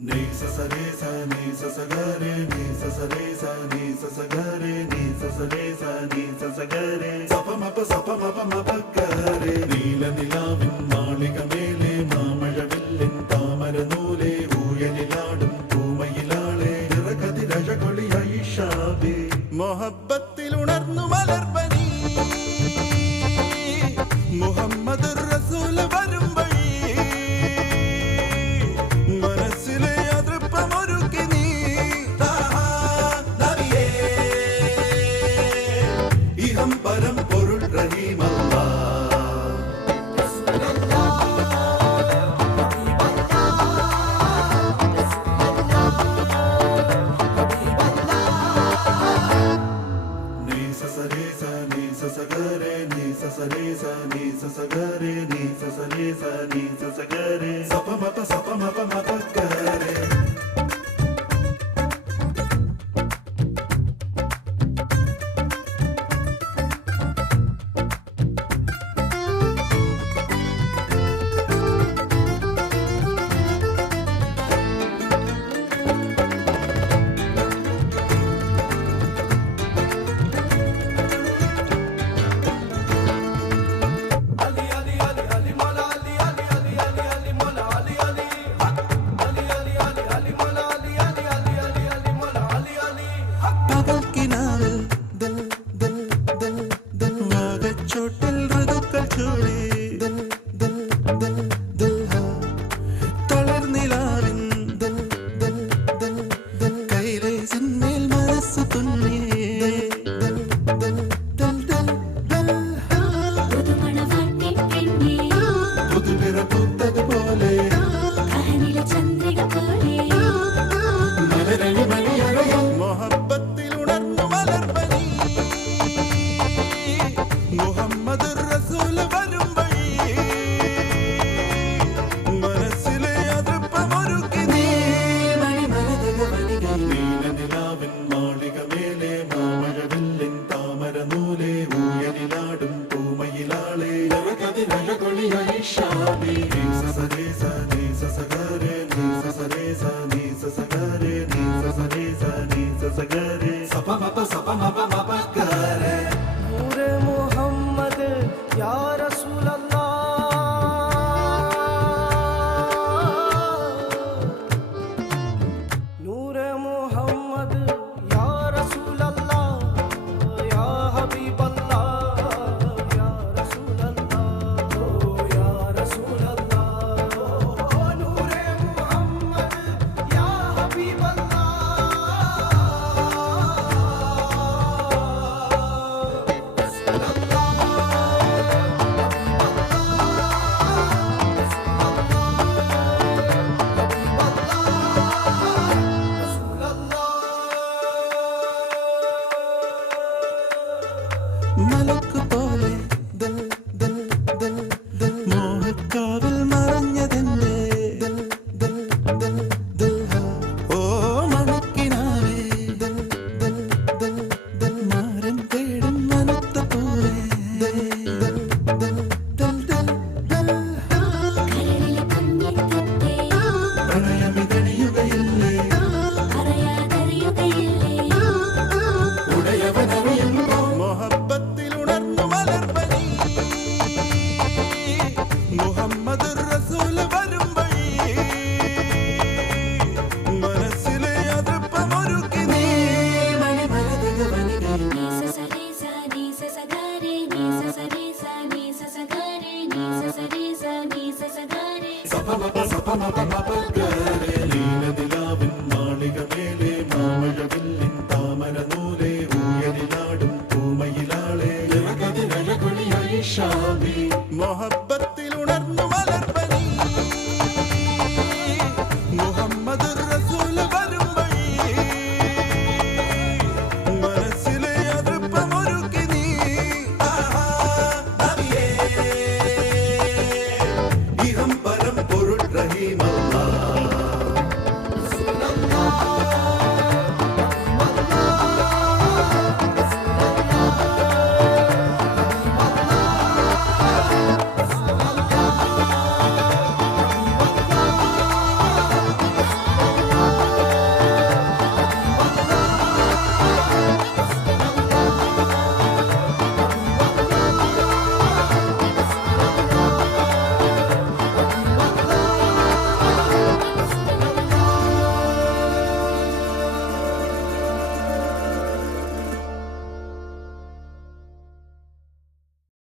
Ni sa sa re sa ni sa sa ga re ni sa sa re sa ni sa sa ga re ni sa sa re sa ni sa sa ga re sa pa ma pa ga re നീല നിലാവിൻ മാളികമേലെ മാമഴവില്ലിൻ താമരനൂലെ ഊയലിലാടും പൂമയിലാളെ നിറകതിരഴകൊളിയായി ഷാബി മൊഹബത്തിൽ ഉണർന്നു മലർപ്പനി മുഹമ്മദ് റസൂൽ വരും വഴി മനസ്സിലെ അതൃപ്പമൊരുക്കി നീ ഇഹം പരം പൊരുൾ റഹീമല്ലാ नूरे मोहम्मद या रसूल अल्लाह नूरे मोहम्मद या रसूल अल्लाह या हबीब अल्लाह या रसूल अल्लाह या रसूल अल्लाह नूरे मोहम्मद या हबीब अल्लाह മലക്ക് പോലെ ദൽ ദൽ ദൽ ദൽ മോഹക്കാവിൽ മറഞ്ഞതെന്റെ ദൽ ദൽ ദൽ ദൽ ഓ മണക്കിനാവേ ദൽ ദൽ ദൽ ദൽ മാരൻ തേടും മനത്ത പോലെ ദൽ ദൽ ദൽ ദൽ ദൽ ദൽ കരളിലെ കുഞ്ഞിത്തത്തെ പ്രണയമിതണിയുകയില്ലേ അറിയാതറിയുകയില്ലേ ഉടയവനറിയുന്നു മൊഹബത്തിൽ ഉണർന്നു മലർപ്പനി മുഹമ്മദ് റസൂൽ വരും വഴി മനസ്സിലെ അതൃപ്പമൊരുക്കി നീ നീ സസരേ സാ നീ സസഗാരേ നീ സസരേ സാ നീ സസഗാരേ നീ സസരേ സാ നീ സസഗാരേ സപമപ ഗാരേ